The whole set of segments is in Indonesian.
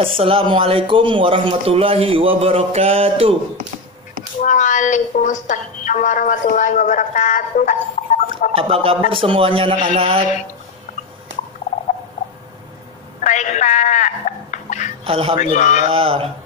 Assalamualaikum warahmatullahi wabarakatuh. Waalaikumsalam warahmatullahi wabarakatuh. Apa kabar semuanya anak-anak? Baik, Pak. Alhamdulillah.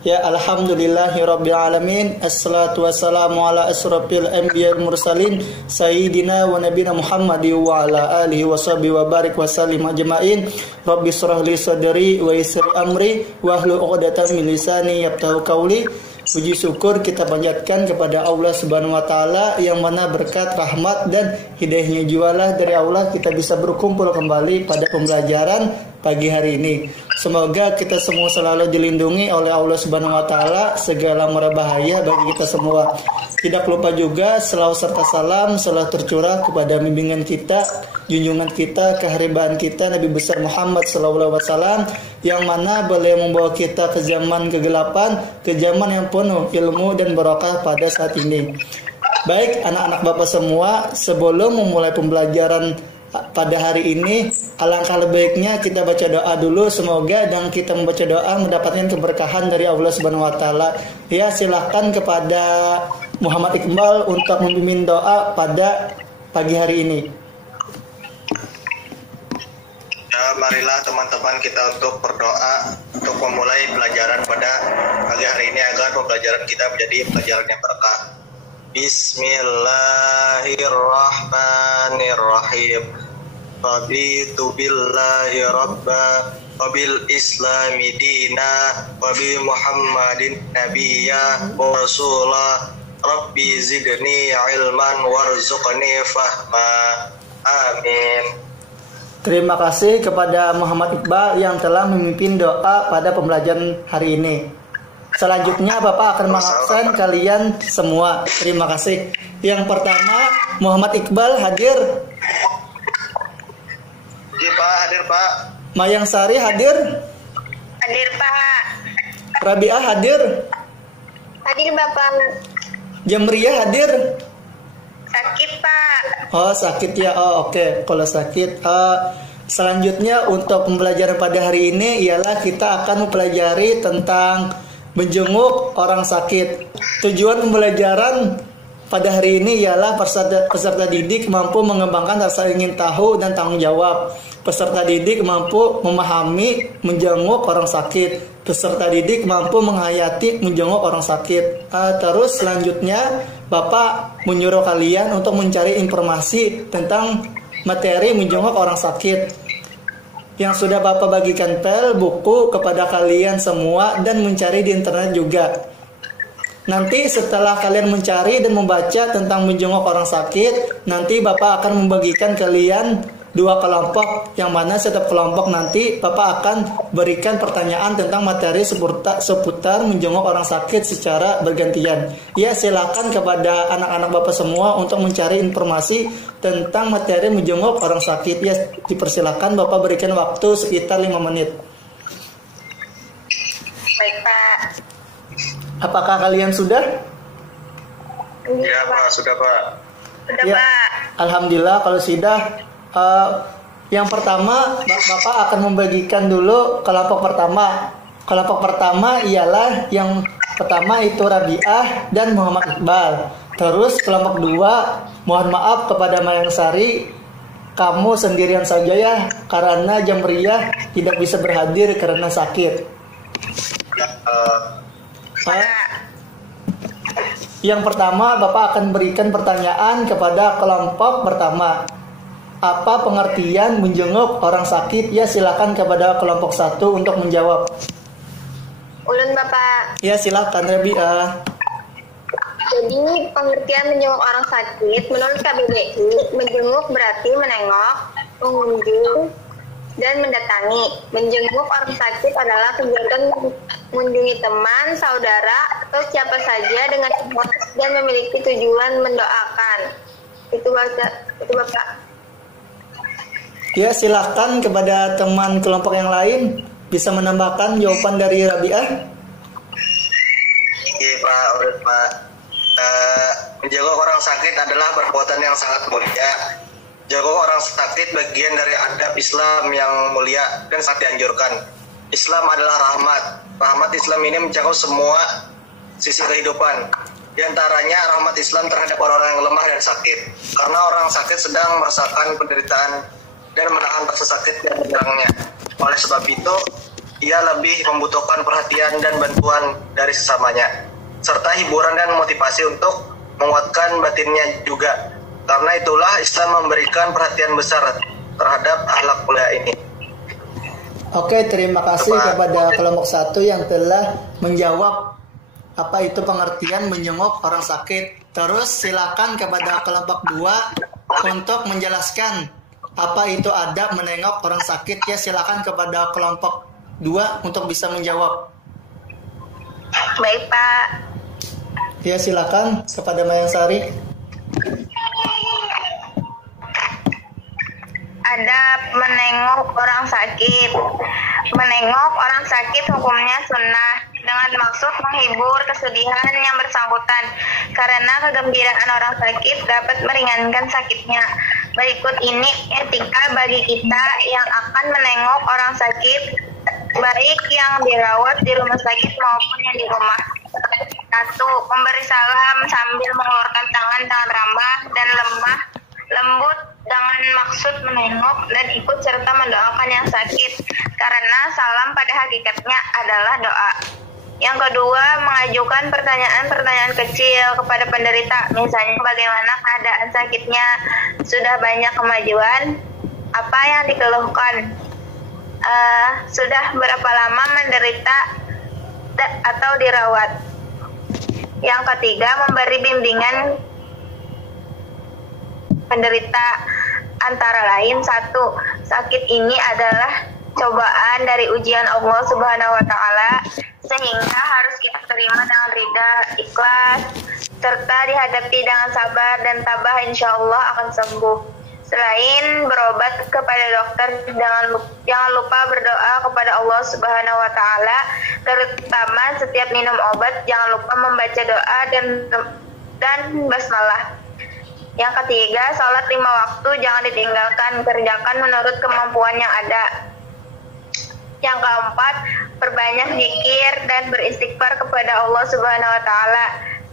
Ya, alhamdulillahirabbil alamin. Assalatu wassalamu ala asrofil anbiya'il mursalin sayyidina wa nabiyina Muhammadin wa ala alihi washabihi wa barik wa sallim ajmain. Rabbi shrah li sadri wa yassir amri wahlul 'uqdatam min lisani yafqahu qawli. Puji syukur kita panjatkan kepada Allah Subhanahu wa taala yang mana berkat rahmat dan hidayahnya jualah dari Allah kita bisa berkumpul kembali pada pembelajaran pagi hari ini. Semoga kita semua selalu dilindungi oleh Allah Subhanahu wa taala segala mara bahaya bagi kita semua. Tidak lupa juga selawat serta salam selalu tercurah kepada bimbingan kita, junjungan kita, keharibaan kita Nabi besar Muhammad sallallahu alaihi wasallam yang mana boleh membawa kita ke zaman kegelapan, ke zaman yang penuh ilmu dan barokah pada saat ini. Baik anak-anak Bapak semua, sebelum memulai pembelajaran pada hari ini, alangkah baiknya kita baca doa dulu. Semoga dan kita membaca doa mendapatkan keberkahan dari Allah Subhanahu wa taala. Ya, silakan kepada Muhammad Iqbal untuk memimpin doa pada pagi hari ini. Ya, marilah teman-teman kita untuk berdoa untuk memulai pelajaran pada pagi hari ini agar pembelajaran kita menjadi pelajaran yang berkah. Bismillahirrahmanirrahim. Raditu billahi rabba wa bil islami dina wa bi Muhammadin nabiyya wa rasulah. Rabbi zidni ilman warzuqni fahma. Amin. Terima kasih kepada Muhammad Iqbal yang telah memimpin doa pada pembelajaran hari ini. Selanjutnya Bapak akan mengabsen kalian semua. Terima kasih. Yang pertama Muhammad Iqbal hadir. Ya, Pak, hadir, Pak. Mayang Sari hadir. Hadir, Pak. Rabi'ah hadir. Hadir, Bapak. Jamriyah hadir. Sakit, Pak. Oh sakit ya. Oh oke. Kalau sakit. Selanjutnya untuk pembelajaran pada hari ini ialah kita akan mempelajari tentang menjenguk orang sakit. Tujuan pembelajaran pada hari ini ialah peserta didik mampu mengembangkan rasa ingin tahu dan tanggung jawab. Peserta didik mampu memahami menjenguk orang sakit. Peserta didik mampu menghayati menjenguk orang sakit. Terus selanjutnya Bapak menyuruh kalian untuk mencari informasi tentang materi menjenguk orang sakit. Yang sudah Bapak bagikan buku kepada kalian semua dan mencari di internet juga. Nanti setelah kalian mencari dan membaca tentang menjenguk orang sakit, nanti Bapak akan membagikan kalian 2 kelompok, yang mana setiap kelompok nanti Bapak akan berikan pertanyaan tentang materi seputar menjenguk orang sakit secara bergantian. Ya, silakan kepada anak-anak Bapak semua untuk mencari informasi tentang materi menjenguk orang sakit. Ya, dipersilakan Bapak berikan waktu sekitar 5 menit. Baik, Pak. Apakah kalian sudah? Ya, Pak, sudah, Pak. Sudah, Ya, Pak. alhamdulillah kalau sudah. Yang pertama Bapak akan membagikan dulu kelompok pertama. Kelompok pertama ialah yang pertama itu Rabi'ah dan Muhammad Iqbal. Terus kelompok 2, mohon maaf kepada Mayang Sari, kamu sendirian saja ya, karena Jamriyah tidak bisa berhadir karena sakit. Yang pertama Bapak akan berikan pertanyaan kepada kelompok pertama. Apa pengertian menjenguk orang sakit? Ya, silakan kepada kelompok 1 untuk menjawab. Ulun, Bapak. Ya, silakan Rabi'ah. Jadi pengertian menjenguk orang sakit menurut KBBI, menjenguk berarti menengok, mengunjung, dan mendatangi. Menjenguk orang sakit adalah kegiatan mengunjungi teman, saudara, atau siapa saja dengan puas dan memiliki tujuan mendoakan. Itu Bapak. Ya, silakan kepada teman kelompok yang lain bisa menambahkan jawaban dari Rabi'ah. Iya, Pak, urut, Pak. Menjaga orang sakit adalah perbuatan yang sangat mulia. Jaga orang sakit bagian dari adab Islam yang mulia dan sangat dianjurkan. Islam adalah rahmat. Rahmat Islam ini mencakup semua sisi kehidupan. Di antaranya rahmat Islam terhadap orang-orang yang lemah dan sakit. Karena orang sakit sedang merasakan penderitaan dan menahan rasa sakit yang menyerangnya. Oleh sebab itu, ia lebih membutuhkan perhatian dan bantuan dari sesamanya, serta hiburan dan motivasi untuk menguatkan batinnya juga. Karena itulah Islam memberikan perhatian besar terhadap akhlak mulia ini. Oke, terima kasih kepada kelompok 1 yang telah menjawab apa itu pengertian menjenguk orang sakit. Terus silakan kepada kelompok 2 untuk menjelaskan apa itu adab menengok orang sakit. Ya, silakan kepada kelompok 2 untuk bisa menjawab. Baik, Pak. Ya, silakan kepada Mayang Sari. Adab menengok orang sakit. Menengok orang sakit hukumnya sunnah dengan maksud menghibur kesedihan yang bersangkutan karena kegembiraan orang sakit dapat meringankan sakitnya. Berikut ini etika bagi kita yang akan menengok orang sakit, baik yang dirawat di rumah sakit maupun yang di rumah. 1. Memberi salam sambil mengeluarkan tangan ramah dan lemah lembut dengan maksud menengok dan ikut serta mendoakan yang sakit, karena salam pada hakikatnya adalah doa. Yang kedua, mengajukan pertanyaan-pertanyaan kecil kepada penderita, misalnya bagaimana keadaan sakitnya, sudah banyak kemajuan, apa yang dikeluhkan, sudah berapa lama menderita atau dirawat. Yang ketiga, memberi bimbingan penderita, antara lain 1. Sakit ini adalah cobaan dari ujian Allah Subhanahu wa Ta'ala, sehingga harus kita terima dengan ridha, ikhlas, serta dihadapi dengan sabar dan tabah, insya Allah akan sembuh. Selain berobat kepada dokter, jangan lupa berdoa kepada Allah Subhanahu wa Ta'ala, terutama setiap minum obat jangan lupa membaca doa dan basmalah. Yang ketiga, sholat 5 waktu jangan ditinggalkan, kerjakan menurut kemampuan yang ada. Yang keempat, perbanyak zikir dan beristighfar kepada Allah Subhanahu wa Ta'ala.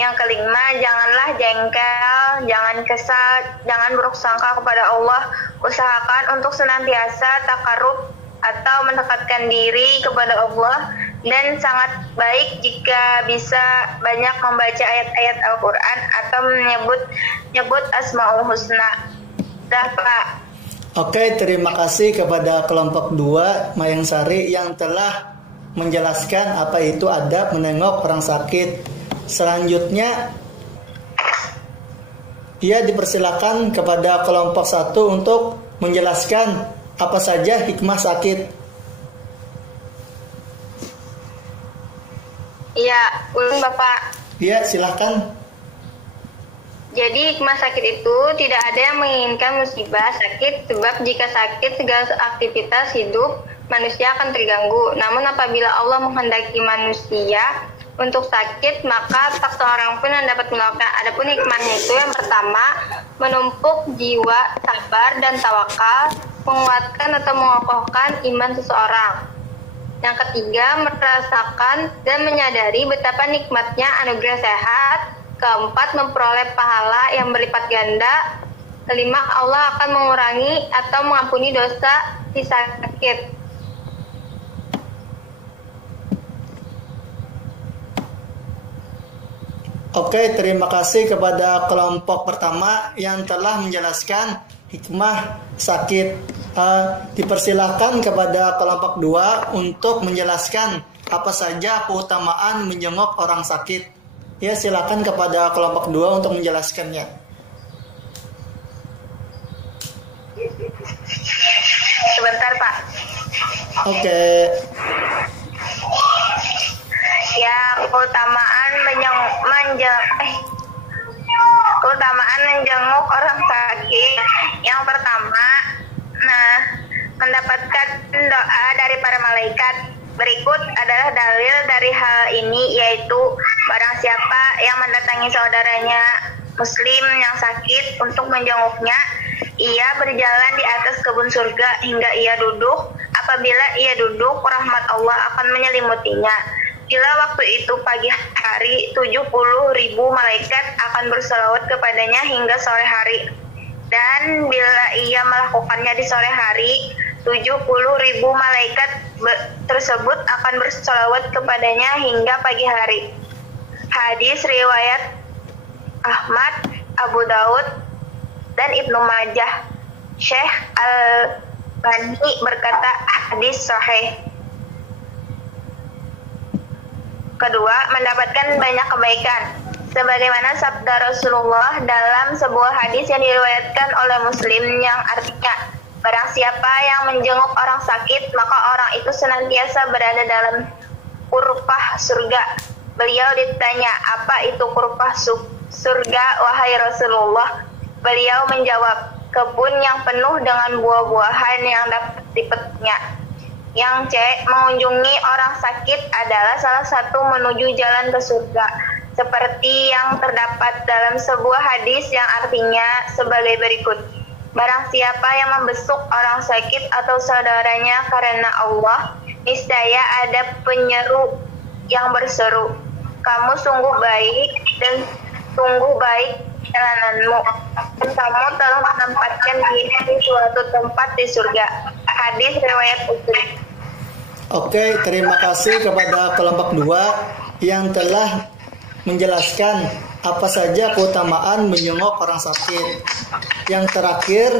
Yang kelima, janganlah jengkel, jangan kesal, jangan buruk sangka kepada Allah. Usahakan untuk senantiasa takarub atau mendekatkan diri kepada Allah, dan sangat baik jika bisa banyak membaca ayat-ayat Al-Quran atau menyebut Asmaul Husna. Dah, Pak. Oke, terima kasih kepada kelompok 2 Mayang Sari yang telah menjelaskan apa itu adab menengok orang sakit. Selanjutnya, ia dipersilakan kepada kelompok 1 untuk menjelaskan apa saja hikmah sakit. Iya, ulun Bapak. Iya, silakan. Jadi hikmah sakit itu tidak ada yang menginginkan musibah sakit, sebab jika sakit segala aktivitas hidup manusia akan terganggu. Namun apabila Allah menghendaki manusia untuk sakit, maka tak seorang pun yang dapat melakukan. Adapun hikmahnya itu yang pertama, menumpuk jiwa sabar dan tawakal, menguatkan atau mengokohkan iman seseorang. Yang ketiga, merasakan dan menyadari betapa nikmatnya anugerah sehat. Keempat, memperoleh pahala yang berlipat ganda. Kelima, Allah akan mengurangi atau mengampuni dosa si sakit. Oke, terima kasih kepada kelompok pertama yang telah menjelaskan hikmah sakit. Dipersilakan kepada kelompok 2 untuk menjelaskan apa saja keutamaan menjenguk orang sakit. Ya, silakan kepada kelompok 2 untuk menjelaskannya. Sebentar, Pak. Oke. Ya, keutamaan menjenguk orang sakit. Yang pertama, mendapatkan doa dari para malaikat. Berikut adalah dalil dari hal ini, yaitu barang siapa yang mendatangi saudaranya muslim yang sakit untuk menjenguknya, ia berjalan di atas kebun surga hingga ia duduk, apabila ia duduk, rahmat Allah akan menyelimutinya. Bila waktu itu pagi hari, 70.000 malaikat akan berselawat kepadanya hingga sore hari. Dan bila ia melakukannya di sore hari, 70.000 malaikat tersebut akan berselawat kepadanya hingga pagi hari. Hadis riwayat Ahmad, Abu Daud, dan Ibnu Majah. Syekh Al-Bani berkata hadis sahih. Kedua, mendapatkan banyak kebaikan. Sebagaimana sabda Rasulullah dalam sebuah hadis yang diriwayatkan oleh Muslim yang artinya, barang siapa yang menjenguk orang sakit, maka orang itu senantiasa berada dalam kurpah surga. Beliau ditanya, apa itu kurpah surga, wahai Rasulullah? Beliau menjawab, kebun yang penuh dengan buah-buahan yang dapat dipetiknya. Yang C, mengunjungi orang sakit adalah salah satu menuju jalan ke surga. Seperti yang terdapat dalam sebuah hadis yang artinya sebagai berikut. Barang siapa yang membesuk orang sakit atau saudaranya karena Allah, niscaya ada penyeru yang berseru, kamu sungguh baik dan sungguh baik jalananmu, dan kamu telah menempatkan diri di suatu tempat di surga. Hadis riwayat Muslim. Oke, terima kasih kepada kelompok 2 yang telah menjelaskan apa saja keutamaan menjenguk orang sakit. Yang terakhir,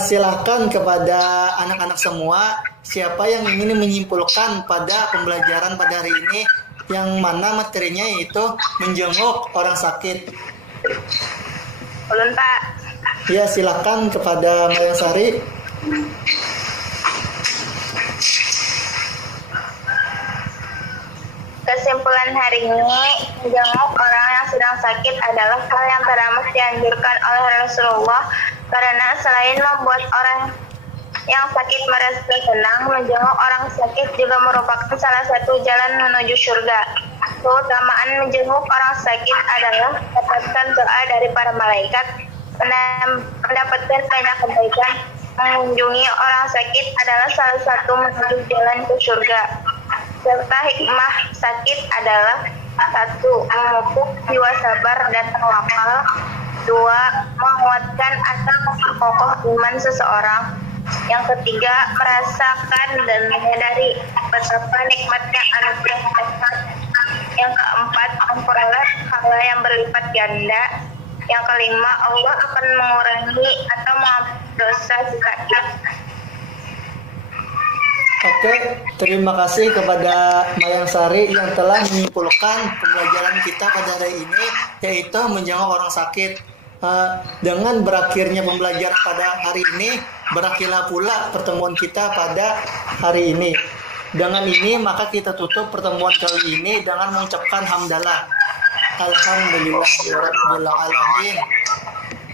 silakan kepada anak-anak semua, siapa yang ingin menyimpulkan pada pembelajaran pada hari ini, yang mana materinya yaitu menjenguk orang sakit. Ulun, Pak. Ya, silakan kepada Mayang Sari. Kesimpulan hari ini, menjenguk orang yang sedang sakit adalah hal yang teramat dianjurkan oleh Rasulullah, karena selain membuat orang yang sakit merasa senang, menjenguk orang sakit juga merupakan salah satu jalan menuju surga. Keutamaan menjenguk orang sakit adalah mendapatkan doa dari para malaikat, mendapatkan banyak kebaikan. Mengunjungi orang sakit adalah salah satu menuju jalan ke surga. Serta hikmah sakit adalah 1. Memupuk jiwa sabar dan tawakal. 2. Menguatkan atau memperkokoh iman seseorang. Yang ketiga, merasakan dan menyadari betapa nikmatnya anugerah sehat. Yang keempat, memperoleh pahala yang berlipat ganda. Yang kelima, Allah akan mengurangi atau mengampuni dosa jika kita. Oke, terima kasih kepada Mayang Sari yang telah menyimpulkan pembelajaran kita pada hari ini, yaitu menjenguk orang sakit. Dengan berakhirnya pembelajaran pada hari ini, berakhirlah pula pertemuan kita pada hari ini. Dengan ini, maka kita tutup pertemuan kali ini dengan mengucapkan hamdalah. Alhamdulillahirabbil alamin.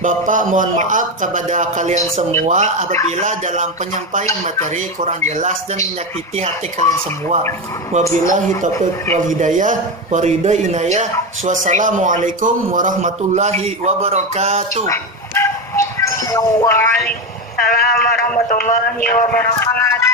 Bapak, mohon maaf kepada kalian semua apabila dalam penyampaian materi kurang jelas dan menyakiti hati kalian semua. Wabillahi taufiq wal hidayah, waridho inayah. Wassalamualaikum warahmatullahi wabarakatuh. Waalaikumsalam warahmatullahi wabarakatuh.